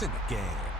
to the game.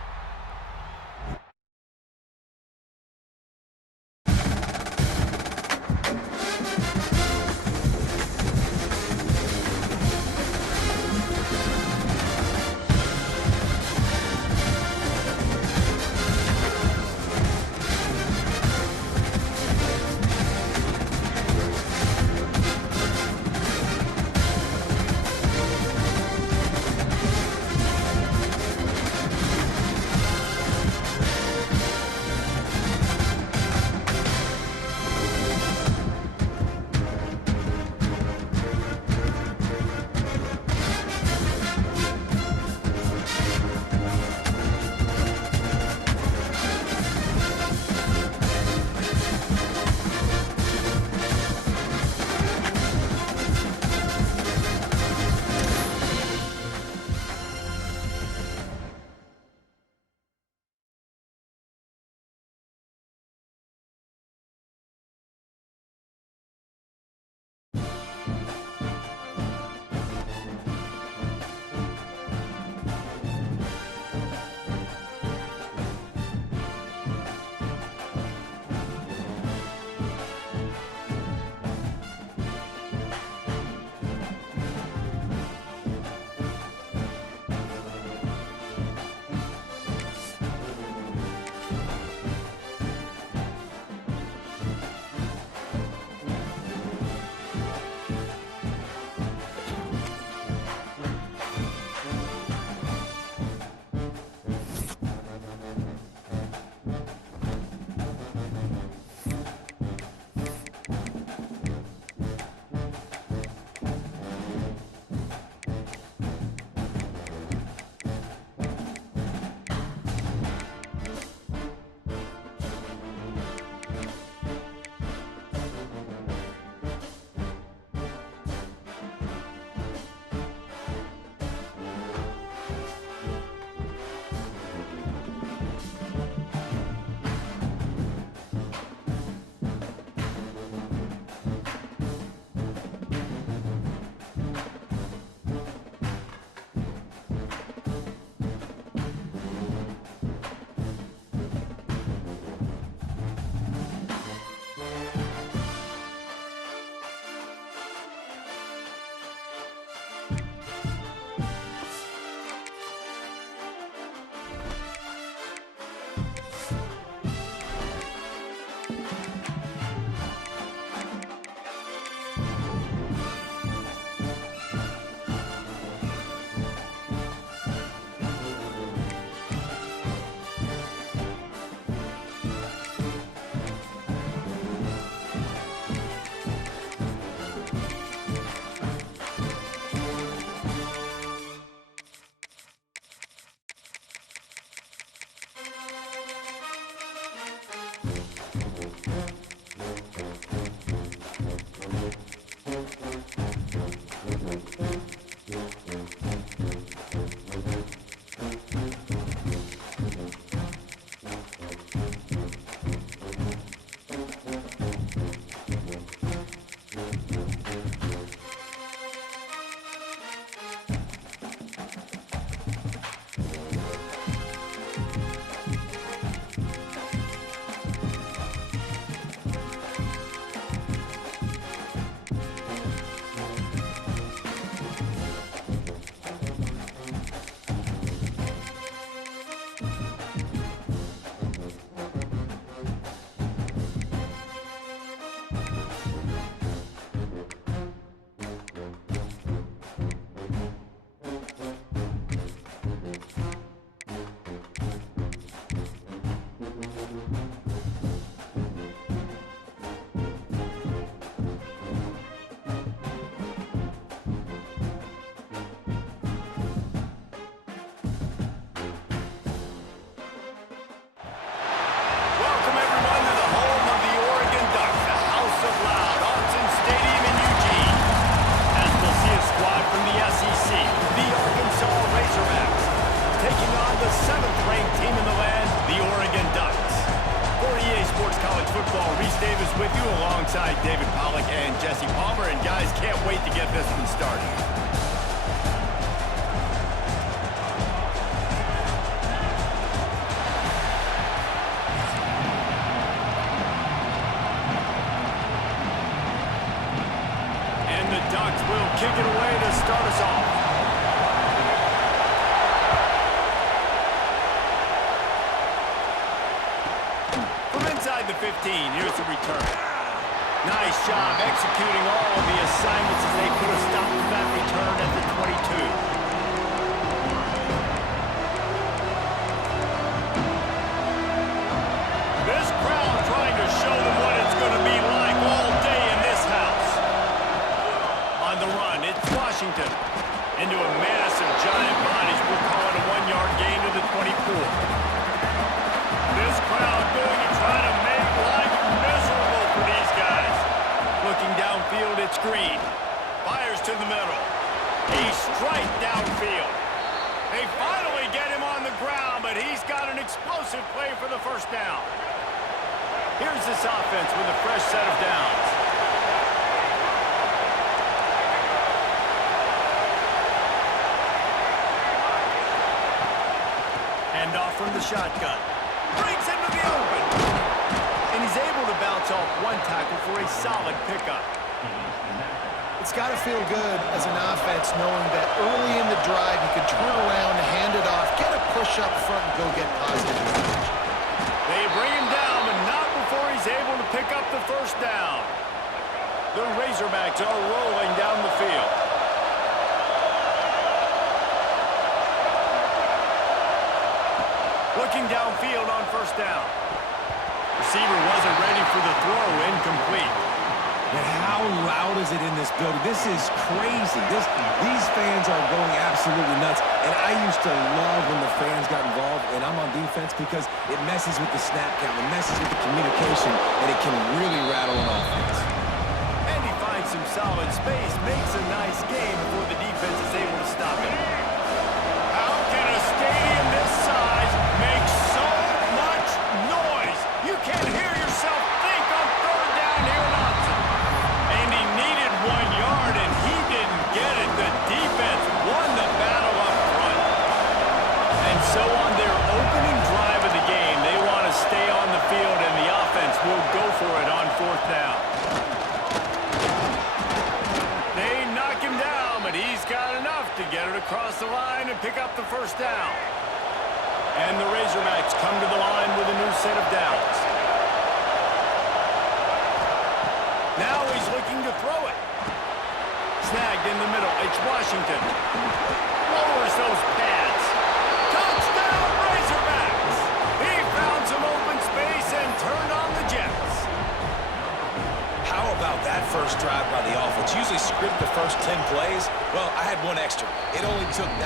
with you alongside David Pollack and Jesse Palmer. And guys, can't wait to get this one started. And the Ducks will kick it away to start us off. From inside the 15, here's the return. Nice job executing all of the assignments as they put a stop to that return at the 22. This crowd trying to show them what it's going to be like all day in this house. On the run, it's Washington. Into a massive giant body. We're calling a 1-yard gain to the 24. This crowd going to try to make life miserable for these guys. Looking downfield, it's Green. Fires to the middle. A strike downfield. They finally get him on the ground, but he's got an explosive play for the first down. Here's this offense with a fresh set of downs. Hand off from the shotgun. Brings him to the open. And he's able to bounce off one tackle for a solid pickup. It's got to feel good as an offense knowing that early in the drive you can turn around, hand it off, get a push up front, and go get positive advantage. They bring him down, but not before he's able to pick up the first down. The Razorbacks are rolling down the field. Looking downfield on first down. Receiver wasn't ready for the throw, incomplete. And how loud is it in this building? This is crazy. These fans are going absolutely nuts. And I used to love when the fans got involved, and I'm on defense because it messes with the snap count, it messes with the communication, and it can really rattle an offense. And he finds some solid space, makes a nice game before the defense is able to stop him. How can a stadium this size make so much noise? You can't hear yourself think on third down here in Austin. And he needed 1 yard, and he didn't get it. The defense won the battle up front. And so on their opening drive of the game, they want to stay on the field, and the offense will go for it on fourth down. They knock him down, but he's got enough to get it across the line and pick up the first down. And the Razorbacks come to the line with a new set of downs. Now he's looking to throw it. Snagged in the middle. It's Washington. Lowers those pads. Touchdown, Razorbacks! He found some open space and turned on the Jets. How about that first drive by the offense? Usually script the first 10 plays. Well, I had one extra. It only took 9.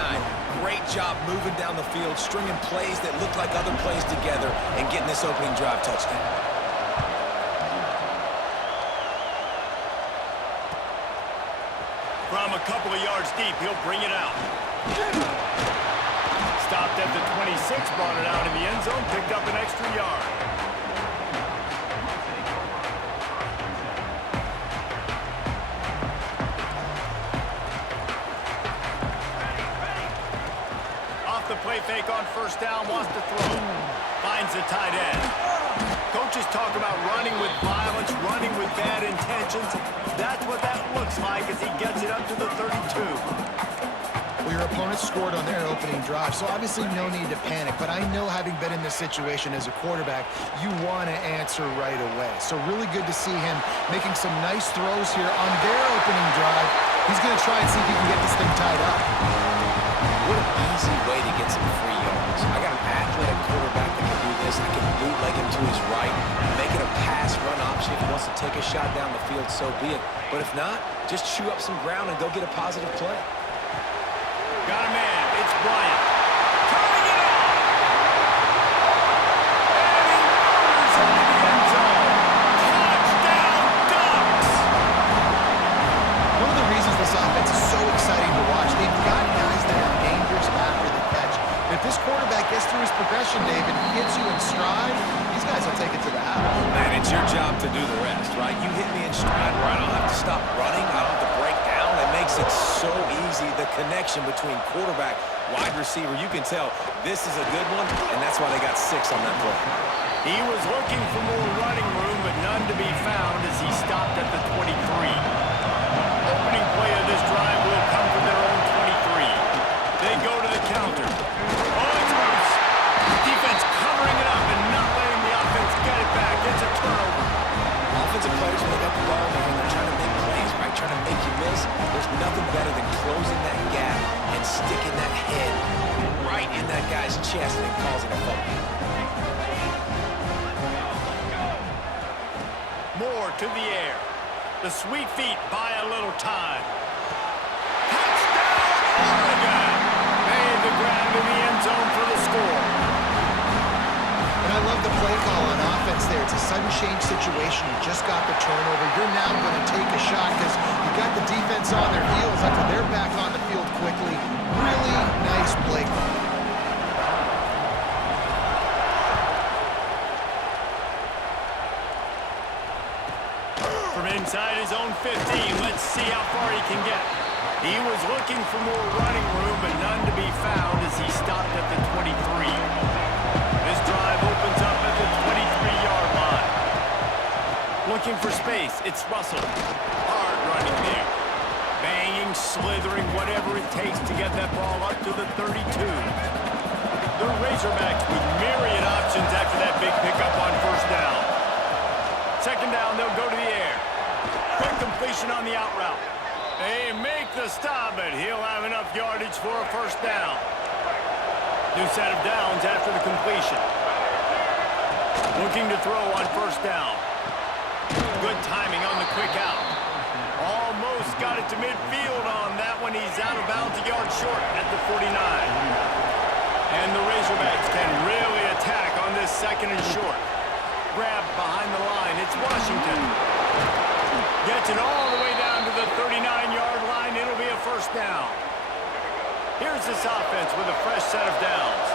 Great job moving down the field, stringing plays that look like other plays together, and getting this opening drive touchdown. From a couple of yards deep, he'll bring it out. Stopped at the 26, brought it out in the end zone, picked up an extra yard. Off the play fake on first down, wants to throw. Finds the tight end. Coaches talk about running with violence, running with bad intentions. That's what that looks like as he gets it up to the 32. Well, your opponent scored on their opening drive, so obviously no need to panic. But I know, having been in this situation as a quarterback, you want to answer right away. So really good to see him making some nice throws here on their opening drive. He's going to try and see if he can get this thing tied up. What an easy way to get some free yards. I got an athletic quarterback that can do this. I can bootleg him to his right, make it a pass-run option. If he wants to take a shot down the field, so be it. But if not, just chew up some ground and go get a positive play. Got a man. It's Bryant. Turning it on. And he murders into the end zone. Touchdown, Ducks! One of the reasons this offense is so exciting to watch, they've got guys that are dangerous after the catch. If this quarterback gets through his progression, David, he hits you in stride, these guys will take it to the house. And it's your job to do the rest, right? You hit me in stride where I don't have to stop running. I don't have to break down. It makes it so easy. The connection between quarterback, wide receiver, you can tell this is a good one, and that's why they got 6 on that play. He was looking for more running room, but none to be found as he stopped at the 23. Opening head right in that guy's chest and causing a fumble. Moore to the air. The sweet feet buy a little time. Touchdown, Oregon! Made the grab in the end zone for the score. And I love the play call on offense there. It's a sudden change situation. You just got the turnover. You're now going to take a shot because you got the defense on their heels after they're back on the field quickly. Really nice play call. From inside his own 15, let's see how far he can get. He was looking for more running room, but none to be found as he stopped at the 23. This drive opens up at the 23-yard line. Looking for space, it's Russell. Hard running there. Banging, slithering, whatever it takes to get that ball up to the 32. The Razorbacks with myriad options after that big pickup on first down. Second down, they'll go to the air. Quick completion on the out route. They make the stop, but he'll have enough yardage for a first down. New set of downs after the completion. Looking to throw on first down. Good timing on the quick out. Almost got it to midfield on that one. He's out of bounds a yard short at the 49. And the Razorbacks can really attack on this second and short. Grab behind the line. It's Washington. Gets it all the way down to the 39-yard line. It'll be a first down. Here's this offense with a fresh set of downs.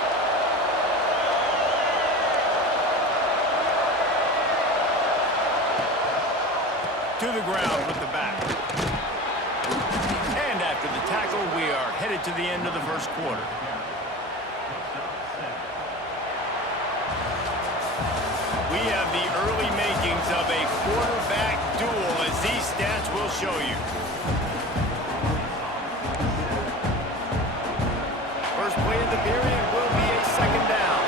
To the ground with the back. And after the tackle, we are headed to the end of the first quarter. We have the early makings of a quarterback duel, as these stats will show you. First play of the period will be a second down.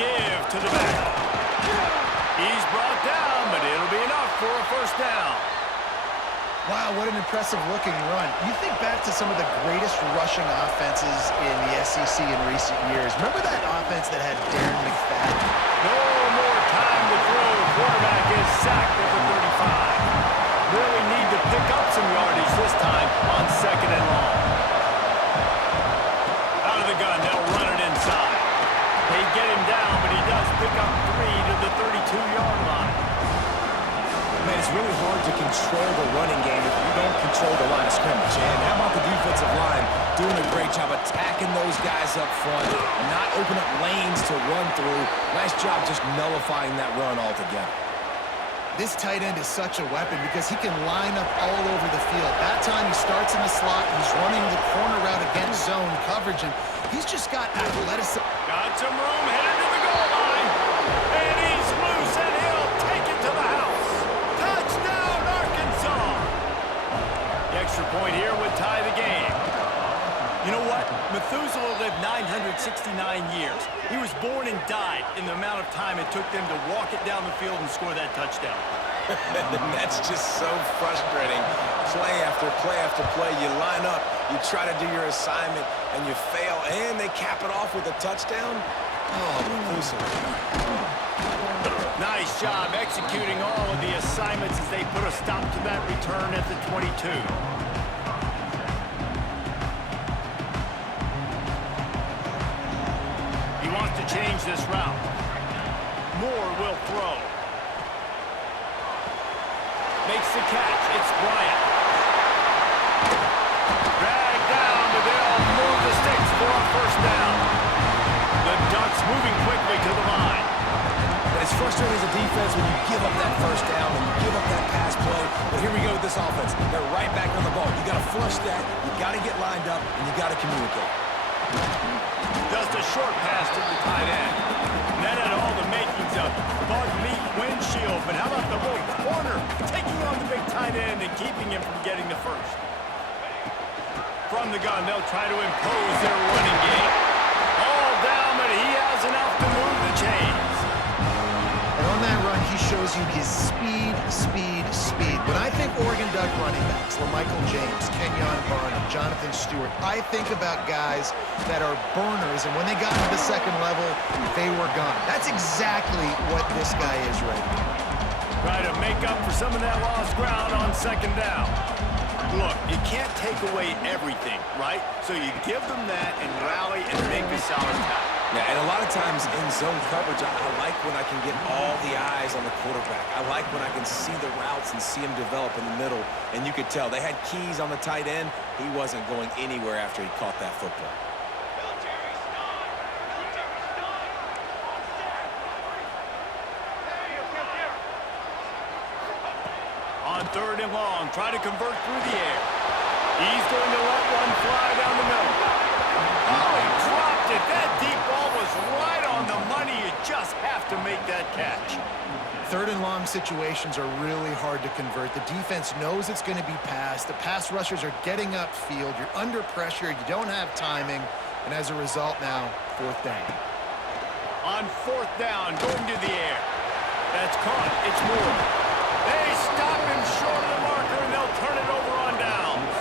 Give to the back. He's brought down, but it'll be enough for a first down. Wow, what an impressive-looking run. You think back to some of the greatest rushing offenses in the SEC in recent years. Remember that offense that had Darren McFadden? No more time to throw. Quarterback is sacked at the 35. Really need to pick up some yardage this time on second and long. Out of the gun, they'll run it inside. They get him down, but he does pick up 3 to the 32-yard line. Man, it's really hard to control the running game if you don't control the line of scrimmage. And how about the defensive line doing a great job attacking those guys up front, not open up lanes to run through. Nice job just nullifying that run altogether. This tight end is such a weapon because he can line up all over the field. That time he starts in the slot, he's running the corner route against zone coverage, and he's just got athleticism. Got some room headed to the goal line. And he's loose, and he'll take it to the house. Touchdown, Arkansas. The extra point here would tie the game. You know what? Methuselah lived 969 years. He was born and died in the amount of time it took them to walk it down the field and score that touchdown. And that's just so frustrating. Play after play after play. You line up, you try to do your assignment, and you fail, and they cap it off with a touchdown? Oh, Methuselah. Nice job executing all of the assignments as they put a stop to that return at the 22. He wants to change this route. Moore will throw. Makes the catch. It's Bryant. Dragged down, but they'll move the sticks for a first down. The Ducks moving quickly to the line. And it's frustrating as a defense when you give up that first down and you give up that pass play. But here we go with this offense. They're right back on the ball. You got to flush that. You got to get lined up, and you got to communicate. Just a short pass to the tight end. And that had all the makings of bug meat windshield. But how about the little corner taking on the big tight end and keeping him from getting the first? From the gun, they'll try to impose their running game. All down, but he has enough to move the chains. And on that run, he he shows you his speed. When I think Oregon Duck running backs, LaMichael James, Kenyon Barnum, Jonathan Stewart, I think about guys that are burners, and when they got to the second level, they were gone. That's exactly what this guy is right now. Try to make up for some of that lost ground on second down. Look, you can't take away everything, right? So you give them that and rally and make a solid tackle. Yeah, and a lot of times in zone coverage, I like when I can get all the eyes on the quarterback. I like when I can see the routes and see him develop in the middle. And you could tell they had keys on the tight end. He wasn't going anywhere after he caught that football. On third and long, try to convert through the air. He's going to let one fly down the middle. Oh, he dropped it. That deep ball was right on the money. You just have to make that catch. Third and long situations are really hard to convert. The defense knows it's going to be passed. The pass rushers are getting upfield. You're under pressure. You don't have timing. And as a result now, fourth down. On fourth down, going to the air. That's caught. It's Moore. They stop him short of the marker, and they'll turn it over on downs.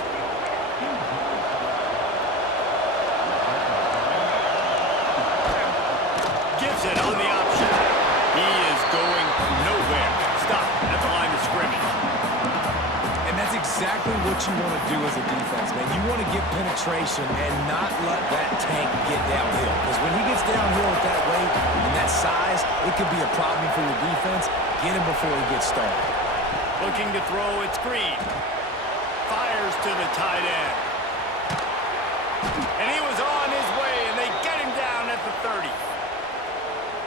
Gives it on the option. He is going nowhere. Stop at the line of scrimmage. And that's exactly what you want to do as a defense, man. You want to get penetration and not let that tank get downhill. Because when he gets downhill at that weight and that size, it could be a problem for your defense. Get him before he gets started. Looking to throw, it's Green. Fires to the tight end. And he was on his way, and they get him down at the 30.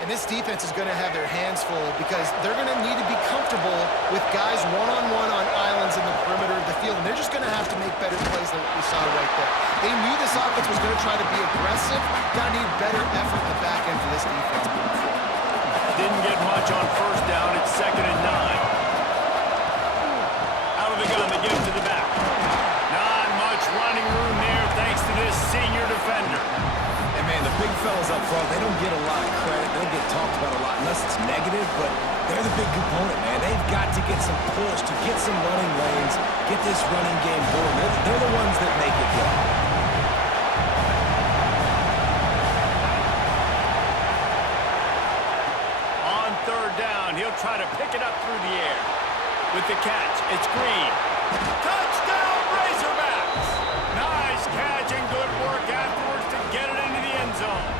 And this defense is going to have their hands full because they're going to need to be comfortable with guys one-on-one on islands in the perimeter of the field. And they're just going to have to make better plays than what we saw right there. They knew this offense was going to try to be aggressive. Got to need better effort in the back end for this defense moving forward. Didn't get much on first down. It's 2nd and 9. Out of the gun, they give it to the back. Not much running room there thanks to this senior defender. And, man, the big fellas up front, they don't get a lot of credit. They don't get talked about a lot unless it's negative, but they're the big component, man. They've got to get some push, to get some running lanes, get this running game going. They're the ones that make it go. On third down, he'll try to pick it up through the air. With the catch, it's Green. Touchdown, Razorbacks! Nice catch and good work afterwards to get it into the end zone.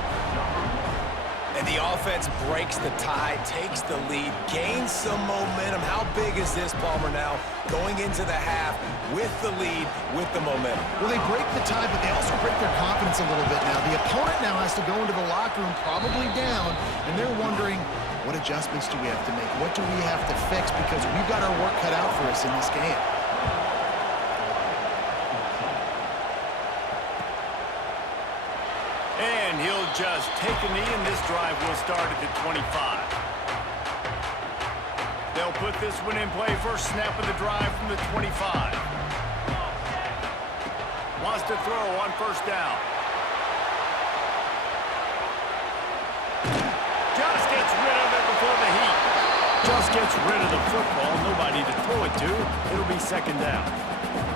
And the offense breaks the tie, takes the lead, gains some momentum. How big is this, Palmer, now? Going into the half with the lead, with the momentum. Well, they break the tie, but they also break their confidence a little bit now. The opponent now has to go into the locker room probably down, and they're wondering, what adjustments do we have to make? What do we have to fix? Because we've got our work cut out for us in this game. And he'll just take a knee, and this drive will start at the 25. They'll put this one in play. First snap of the drive from the 25. Wants to throw on first down. Just gets rid of it before the heat. Just gets rid of the football. Nobody to throw it to. It'll be 2nd down.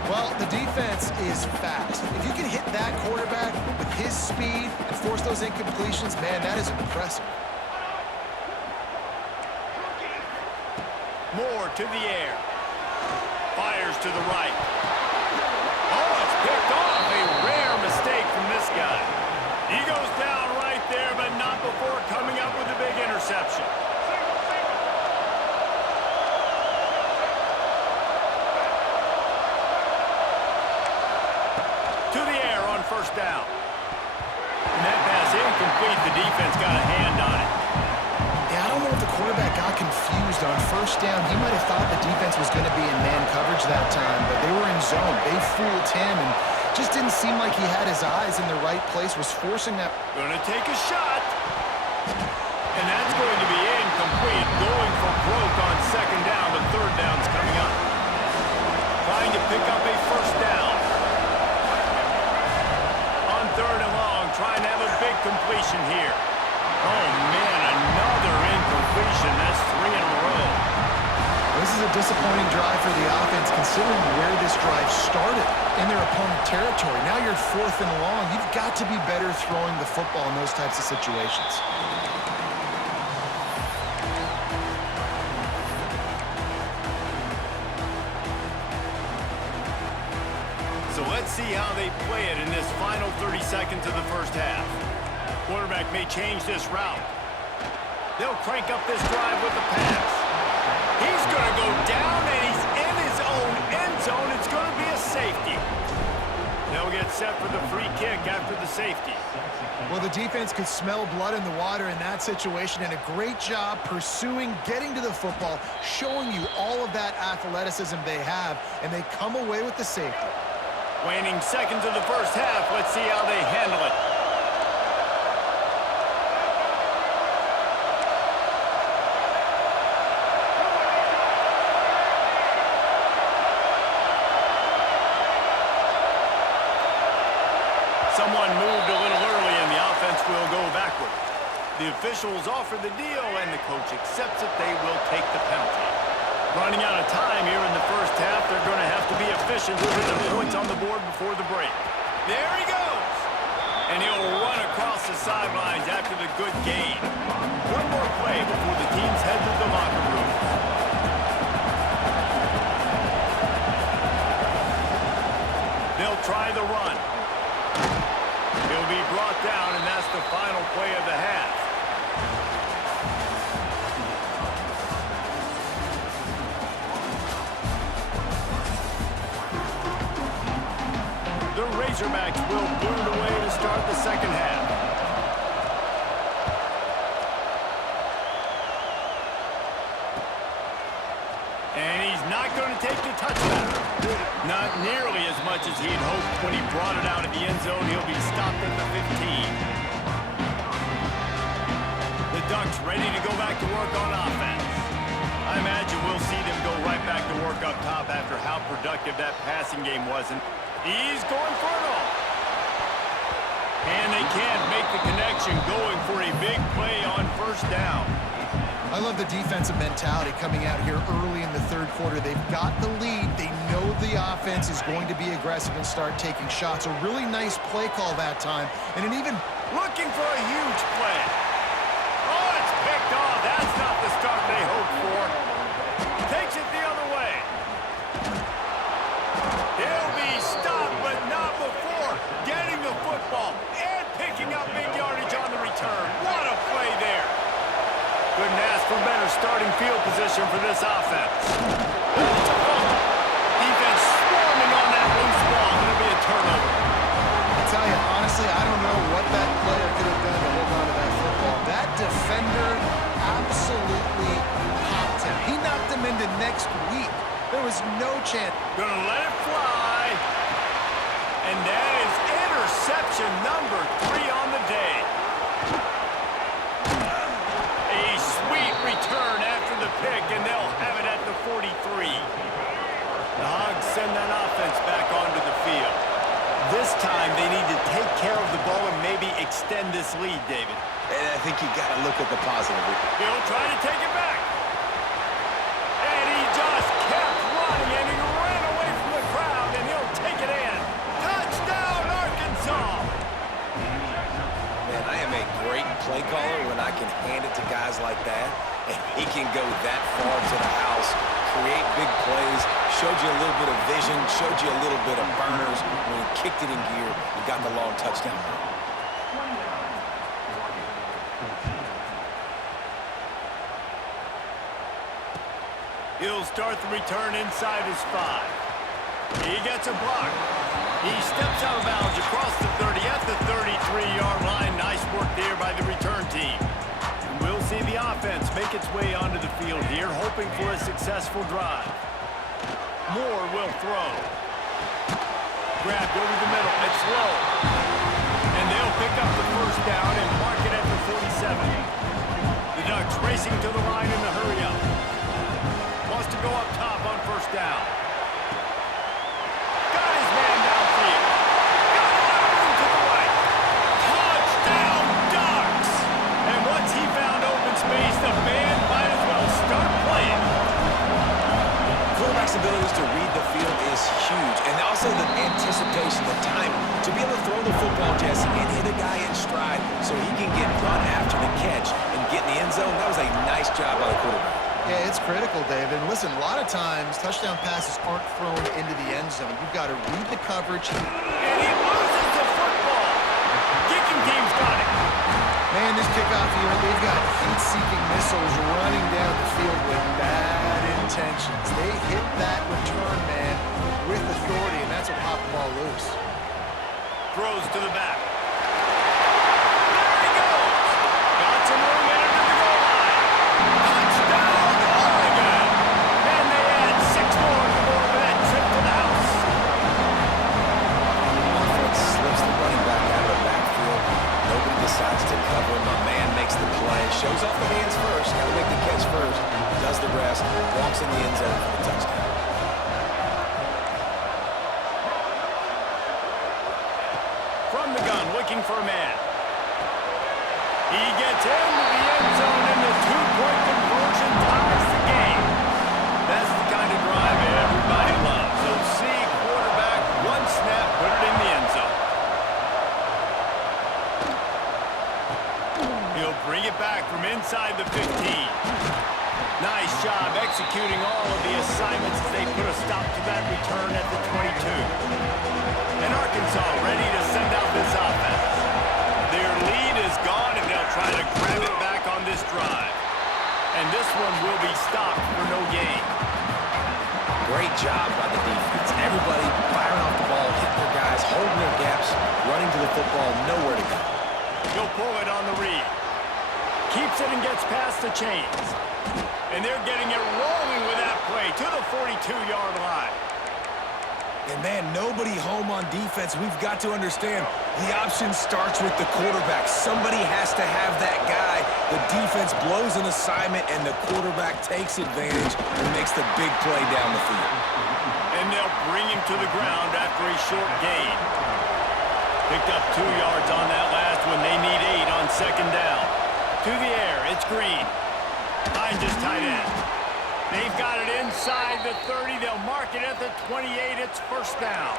Well, the defense is fast. If you can hit that quarterback with his speed and force those incompletions, man, that is impressive. Moore to the air. Fires to the right. Oh, it's picked off. A rare mistake from this guy. He goes down right there, but not before coming up with a big interception. To the air on first down. And that pass incomplete. The defense got a hand on it. Yeah, I don't know if the quarterback got confused on first down. He might have thought the defense was going to be in man coverage that time, but they were in zone. They fooled him and just didn't seem like he had his eyes in the right place, was forcing that. Gonna take a shot. And that's going to be incomplete. Going for broke on second down, but third down's coming up. Trying to pick up a first down. On third and long, trying to have a big completion here. Oh, man, another incompletion. That's 3 in a row. disappointing drive for the offense considering where this drive started in their opponent territory. Now you're 4th and long. You've got to be better throwing the football in those types of situations. So let's see how they play it in this final 30 seconds of the first half. Quarterback may change this route. They'll crank up this drive with the pass. He's going to go down, and he's in his own end zone. It's going to be a safety. They'll get set for the free kick after the safety. Well, the defense could smell blood in the water in that situation, and a great job pursuing, getting to the football, showing you all of that athleticism they have, and they come away with the safety. Waning seconds of the first half. Let's see how they handle it. Someone moved a little early, and the offense will go backward. The officials offer the deal, and the coach accepts it. They will take the penalty. Running out of time here in the first half. They're going to have to be efficient to put the points on the board before the break. There he goes! And he'll run across the sidelines after the good gain. One more play before the teams head to the locker room. They'll try the run. He'll be brought down, and that's the final play of the half. The Razorbacks will boot it away to start the second half. And he's not going to take the touchdown. Not nearly as much as he'd hoped when he brought it out of the end zone. He'll be stopped at the 15. The Ducks ready to go back to work on offense. I imagine we'll see them go right back to work up top after how productive that passing game wasn't. He's going for it all. And they can't make the connection, going for a big play on first down. I love the defensive mentality coming out here early in the third quarter. They've got the lead. They know the offense is going to be aggressive and start taking shots. A really nice play call that time. And an even Looking for a huge play. Oh, it's picked off. That's not the start they hoped for. Takes it the other way. He'll be stopped, but not before getting the football and picking up big yardage on the return. What a play there. Couldn't ask for better starting field position for this offense. It's a fumble. Defense swarming on that loose ball. It'll be a turnover. I tell you, honestly, I don't know what that player could have done to hold on to that football. That defender absolutely popped him. He knocked him into next week. There was no chance. Gonna let it fly. And that is interception number 3 on the day. A sweet return after the pick, and they'll have it at the 43. The Hogs send that offense back onto the field. This time, they need to take care of the ball and maybe extend this lead, David. And I think you got to look at the positive. He'll try to take it back. And he just kept running, and he ran away from the crowd, and he'll take it in. Touchdown, Arkansas! Man, I am a great play caller when I can hand it to guys like that, and he can go that far to the house, create big plays, showed you a little bit of vision, showed you a little bit of burners. When he kicked it in gear, he got the long touchdown. He'll start the return inside his 5. He gets a block. He steps out of bounds across the 30 at the 33-yard line. Nice work there by the return team. And we'll see the offense make its way onto the field here, hoping for a successful drive. Moore will throw. Grabbed over the middle. It's low. And they'll pick up the first down and mark it at the 47. The Ducks racing to the line in the hurry-up. Wants to go up top on first down. Got his man downfield. Got it out into the right. Touchdown, Ducks! And once he found open space, the band might as well start playing. flexibility to read the field is huge. And also the anticipation, the timing. To be able to throw the football, Jesse, and hit a guy in stride so he can get run after the catch and get in the end zone, that was a nice job by the quarterback. Yeah, it's critical, David. And listen, a lot of times touchdown passes aren't thrown into the end zone. You've got to read the coverage. And he loses the football. Kicking team's got it. Man, this kickoff unit, they've got heat-seeking missiles running down the field with bad intentions. They hit that return man with authority, and that's what popped the ball loose. Throws to the back. There he goes. Got some room in under the goal line. Touchdown, Oregon. And they add 6 more to go over that trip to the house. Offense slips the running back out of the backfield. Nobody decides to cover him. A man makes the play. Shows off the hands first. Got to make the catch first. Does the rest. Walks in the end zone for the touchdown. From the gun, looking for a man. He gets into the end zone, and the 2-point conversion ties the game. That's the kind of drive everybody loves. So see quarterback, one snap, put it in the end zone. He'll bring it back from inside the 15. Nice job executing all of the assignments as they put a stop to that return at the 22. And Arkansas ready to send out this offense. Their lead is gone, and they'll try to grab it back on this drive. And this one will be stopped for no gain. Great job by the defense. Everybody firing off the ball, hitting their guys, holding their gaps, running to the football, nowhere to go. He'll pull it on the read. Keeps it and gets past the chains. And they're getting it rolling with that play to the 42-yard line. And, man, nobody home on defense. We've got to understand the option starts with the quarterback. Somebody has to have that guy. The defense blows an assignment, and the quarterback takes advantage and makes the big play down the field. And they'll bring him to the ground after a short gain. Picked up 2 yards on that last one. They need 8 on second down. To the air, it's Green. Finds his tight end. They've got it inside the 30. They'll mark it at the 28. It's first down.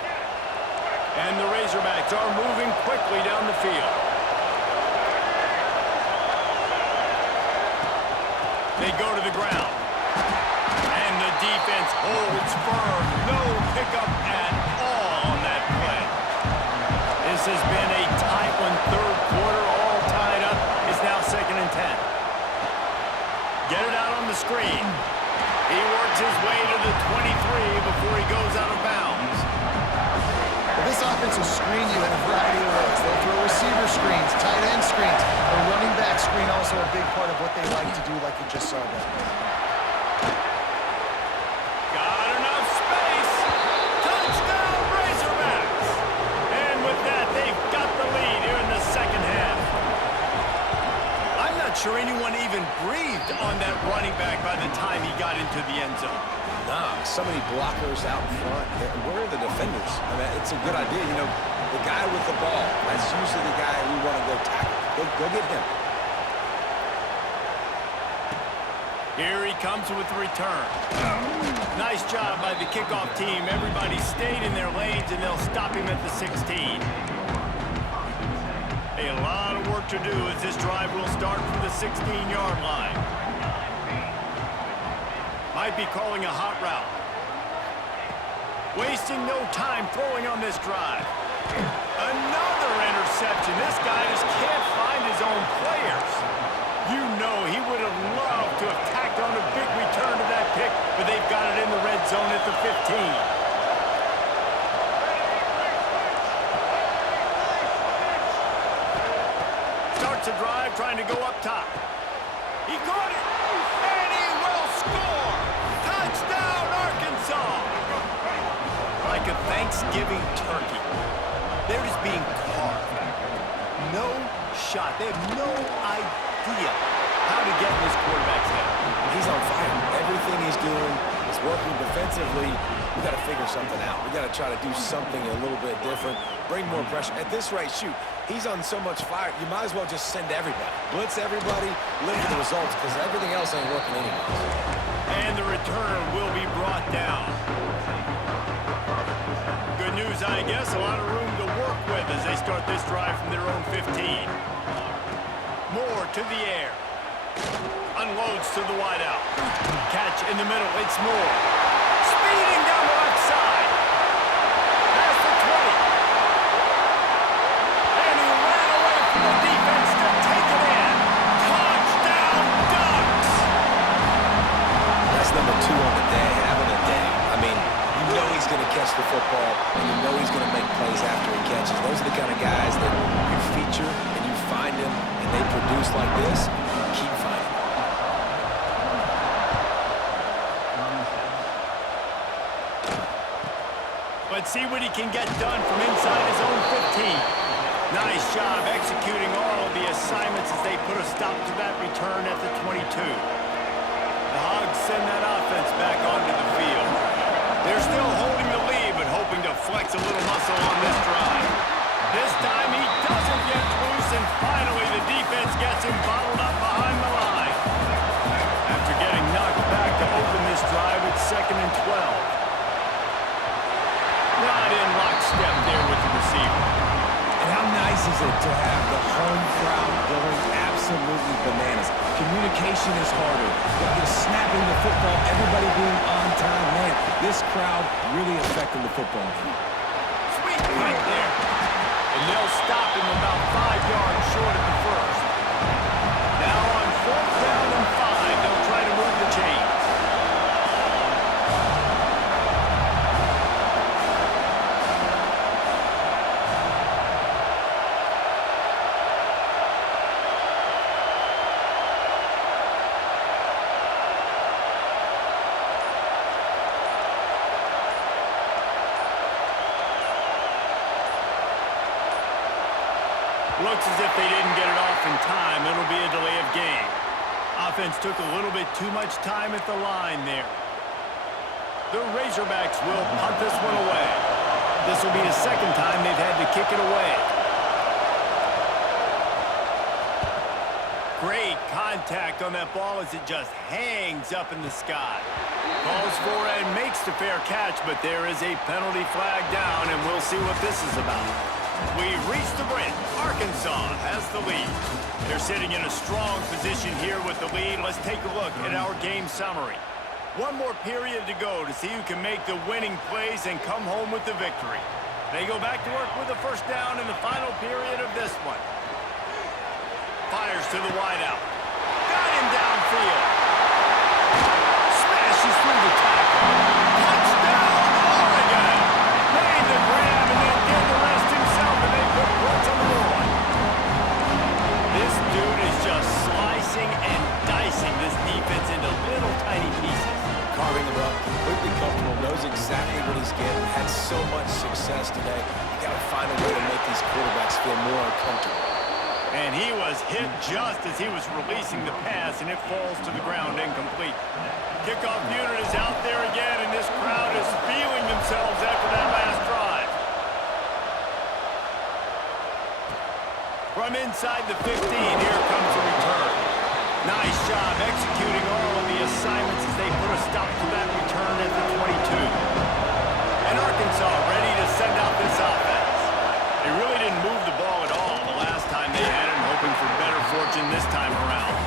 And the Razorbacks are moving quickly down the field. They go to the ground. And the defense holds firm. No pickup at all on that play. This has been a tight one. Third quarter, all tied up. It's now 2nd and 10. Get it out on the screen. He works his way to the 23 before he goes out of bounds. Well, this offense will screen you in a variety of ways. They'll throw receiver screens, tight end screens. The running back screen also a big part of what they like to do, like you just saw there. Got enough space. Touchdown, Razorbacks. And with that, they've got the lead here in the second half. I'm not sure anyone even breathed on that running back by the time he got into the end zone. Nah, so many blockers out in front. Where are the defenders? I mean, it's a good idea. You know, the guy with the ball, that's usually the guy we want to go tackle. Go get him. Here he comes with the return. Nice job by the kickoff team. Everybody stayed in their lanes, and they'll stop him at the 16. A lot of work to do as this drive will start from the 16-yard line. Might be calling a hot route. Wasting no time throwing on this drive. Another interception. This guy just can't find his own players. You know he would have loved to have tacked on a big return to that pick, but they've got it in the red zone at the 15. A drive trying to go up top. He caught it, and he will score. Touchdown, Arkansas. Like a Thanksgiving turkey. They're just being carved. No shot. They have no idea how to get in this quarterback's head. He's on fire. Everything he's doing is working defensively. We got to figure something out. We got to try to do something a little bit different. Bring more pressure. At this rate, shoot, he's on so much fire, you might as well just send everybody. Blitz everybody, live for the results, because everything else ain't working anyways. And the returner will be brought down. start this drive from their own 15. Moore to the air. Unloads to the wideout. Catch in the middle. It's Moore. Speeding down the left side. Pass for 20. And he ran away from the defense to take it in. Touchdown, Ducks! That's number 2 on the day, having a day. I mean, you know he's going to catch the football, and you know he's going to make plays after he catches. Those are the kind of guys that you feature and you find them, and they produce like this, you keep finding them. Let's see what he can get done from inside his own 15. Nice job executing all of the assignments as they put a stop to that return at the 22. The Hogs send that offense back onto the field. They're still holding the lead, but hoping to flex a little muscle on this drive. This time he doesn't get loose, and finally the defense gets him bottled up behind the line. After getting knocked back to open this drive, it's 2nd and 12. Not in lockstep there with the receiver. And how nice is it to have the home crowd going absolutely bananas? Communication is harder. They're snapping the football, everybody being on time. Man, this crowd really affecting the football game. Sweet right there. And they'll stop him about 5 yards short of the first. Now on 4th down and 5, they'll try to move the chains. Looks as if they didn't get it off in time. It'll be a delay of game. Offense took a little bit too much time at the line there. The Razorbacks will punt this one away. This will be the 2nd time they've had to kick it away. Great contact on that ball as it just hangs up in the sky. Calls for and makes the fair catch, but there is a penalty flag down, and we'll see what this is about. We've reached the brink. Arkansas has the lead. They're sitting in a strong position here with the lead. Let's take a look at our game summary. One more period to go to see who can make the winning plays and come home with the victory. They go back to work with a 1st down in the final period of this one. Fires to the wideout. Got him downfield. Smashes through the tackle. Touchdown, Oregon! Made the grab and then did the rest himself, and they put points on the board. This dude is just slicing and dicing this defense into little tiny pieces. Carving them up, completely comfortable, knows exactly what he's getting, had so much success today. You got to find a way to make these quarterbacks feel more uncomfortable. And he was hit just as he was releasing the pass, and it falls to the ground incomplete. Kickoff unit is out there again, and this crowd is feeling themselves after that last drive. From inside the 15, here comes the return. Nice job executing all of the assignments as they put a stop to that return at the 22. And Arkansas ready to send out this offense. They really didn't move the ball at all the last time they had it, hoping for better fortune this time around.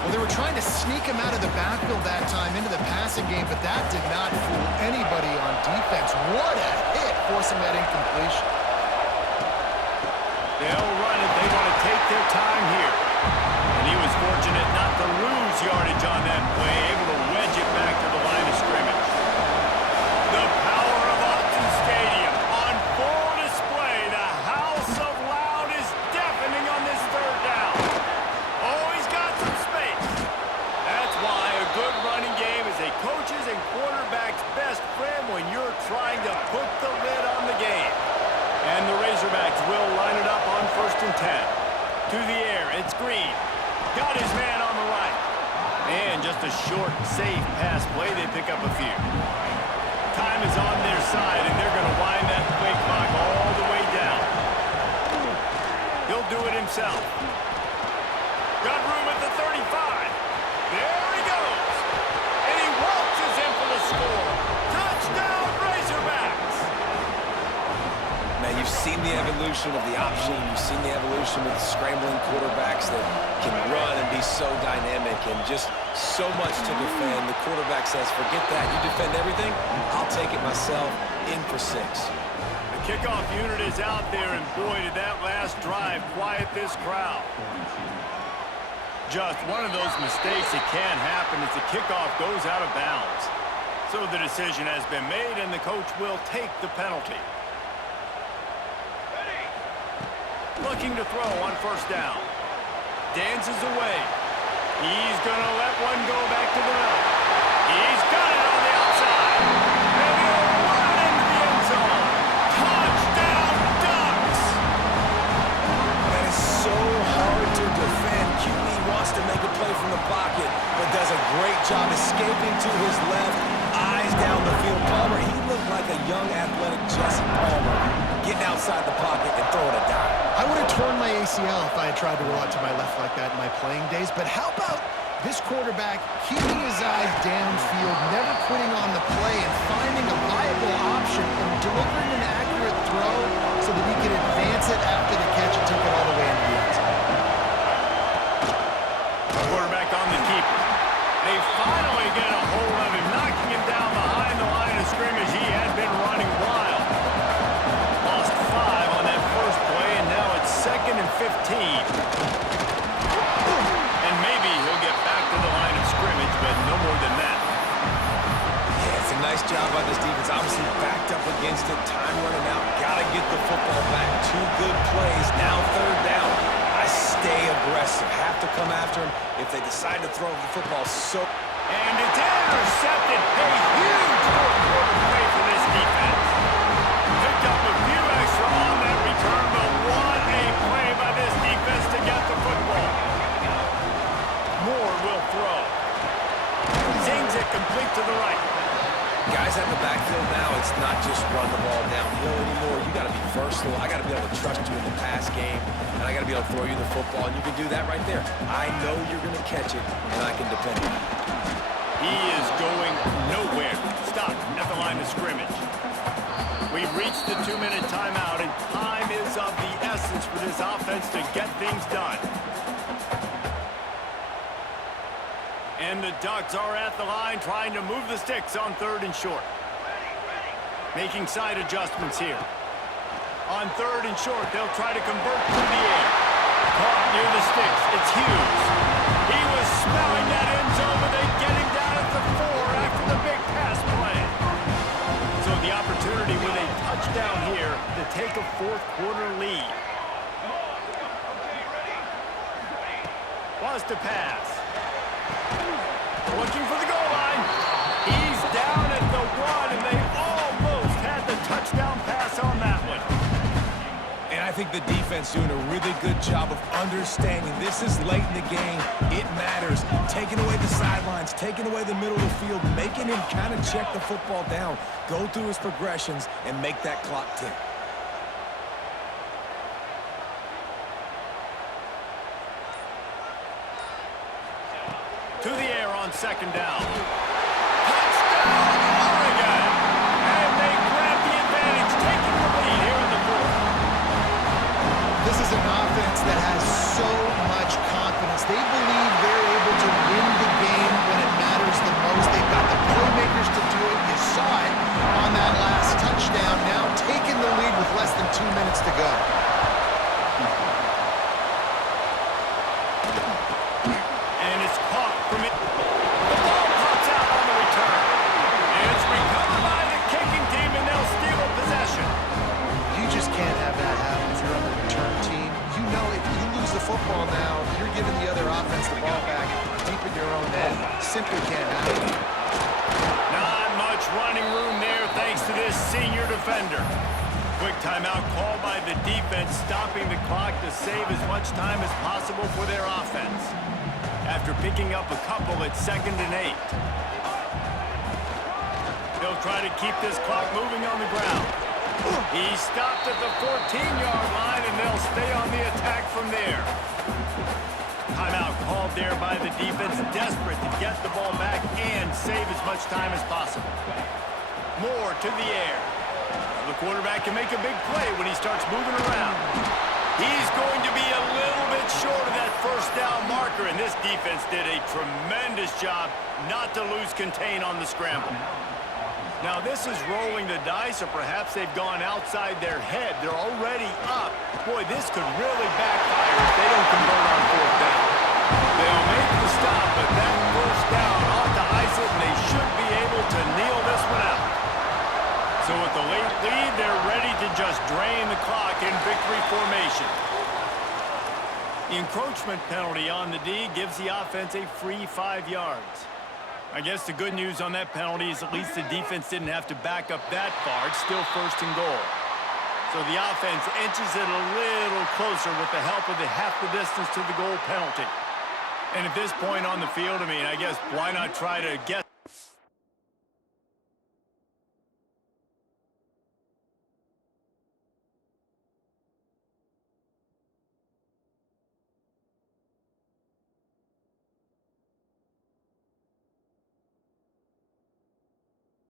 Well, they were trying to sneak him out of the backfield that time into the passing game, but that did not fool anybody on defense. What a hit, forcing that incompletion. They'll run it. They want to take their time here. And he was fortunate not to lose yardage on that play, able to wedge it back to the line of scrimmage. The power of Autzen Stadium on full display. The house of loud is deafening on this 3rd down. Oh, he's got some space. That's why a good running game is a coach's and quarterback's best friend when you're trying to put the lid on the game. And the Razorbacks will line it up on 1st and 10. To the air, it's Green. Got his man on the right. And just a short, safe pass play. They pick up a few. Time is on their side, and they're going to wind that play clock all the way down. He'll do it himself. Got room at the 35. There he goes. And he waltzes in for the score. Touchdown, Razorbacks. Now, you've seen the evolution evolution of the option. You've seen the evolution with scrambling quarterbacks that can run and be so dynamic and just so much to defend. The quarterback says, forget that. You defend everything, I'll take it myself. In for 6. The kickoff unit is out there, and boy, did that last drive quiet this crowd. Just one of those mistakes that can happen as the kickoff goes out of bounds. So the decision has been made, and the coach will take the penalty. Looking to throw on first down. Dances away. He's going to let one go back to the middle. He's got it on the outside. And he'll run it into the end zone. Touchdown, Ducks! That is so hard to defend. QB wants to make a play from the pocket, but does a great job escaping to his left. Eyes down the field. Palmer, he looked like a young, athletic Jesse Palmer, getting outside the pocket and throwing a dime. I would have torn my ACL if I had tried to roll out to my left like that in my playing days, but how about this quarterback keeping his eyes downfield, never quitting on the play, and finding a viable option and delivering an accurate throw so that he can advance it after the catch and take it all the way into the end zone. Quarterback on the keeper. They finally get a hold of him, knocking him down behind the line of scrimmage. He had been running wild. Lost 5 on that first play, and now it's 2nd and 15. And maybe he'll get back to the line of scrimmage, but no more than that. Yeah, it's a nice job by this defense. Obviously backed up against it. Time running out. Got to get the football back. 2 good plays. Now 3rd down. I stay aggressive. Have to come after him if they decide to throw the football. And it's intercepted. A huge fourth-quarter play for this defense. Picked up a few extra on that return, but what a play by this defense to get the football. Moore will throw. Zings it complete to the right. Guys at the backfield now, it's not just run the ball downhill anymore. You got to be versatile. I got to be able to trust you in the pass game, and I got to be able to throw you the football, and you can do that right there. I know you're going to catch it, and I can depend on it. He is going nowhere. Stop at the line of scrimmage. We've reached the 2-minute timeout, and time is of the essence for this offense to get things done. And the Ducks are at the line trying to move the sticks on 3rd and short. Making side adjustments here. On 3rd and short, they'll try to convert through the air. Caught near the sticks. It's Hughes. He was smelling that end zone, but they get him down at the 4 after the big pass play. So the opportunity with a touchdown here to take a 4th-quarter lead. Was to pass. Looking for the goal line. He's down at the 1, and they almost had the touchdown pass on that one. And I think the defense doing a really good job of understanding this is late in the game. It matters. Taking away the sidelines, taking away the middle of the field, making him kind of check the football down, go through his progressions, and make that clock tick. To the air on 2nd down. Touchdown, Oregon! And they grab the advantage, taking the lead here in the 4th. This is an offense that has so much confidence. They believe they're able to win the game when it matters the most. They've got the playmakers to do it. You saw it on that last touchdown. Now taking the lead with less than 2 minutes to go. And it's caught from it. The ball pops out on the return. And it's recovered by the kicking team, and they'll steal a possession. You just can't have that happen if you're on the return team. You know if you lose the football now, you're giving the other offense the ball back deep in your own end. Simply can't happen. Not much running room there thanks to this senior defender. Quick timeout called by the defense, stopping the clock to save as much time as possible for their offense. After picking up a couple at 2nd and 8. They'll try to keep this clock moving on the ground. He stopped at the 14-yard line, and they'll stay on the attack from there. Timeout called there by the defense, desperate to get the ball back and save as much time as possible. Moore to the air. Well, the quarterback can make a big play when he starts moving around. He's going to be a little bit short of that first down marker, and this defense did a tremendous job not to lose contain on the scramble. Now, this is rolling the dice, or perhaps they've gone outside their head. They're already up. Boy, this could really backfire if they don't convert on fourth down. They'll make the stop, but that first down ought to ice it, and they should be able to kneel this one out. So with the late lead, they're ready to just drain the clock in victory formation. The encroachment penalty on the D gives the offense a free 5 yards. I guess the good news on that penalty is at least the defense didn't have to back up that far. It's still first and goal. So the offense inches it a little closer with the help of the half the distance to the goal penalty. And at this point on the field, I mean, I guess why not try to get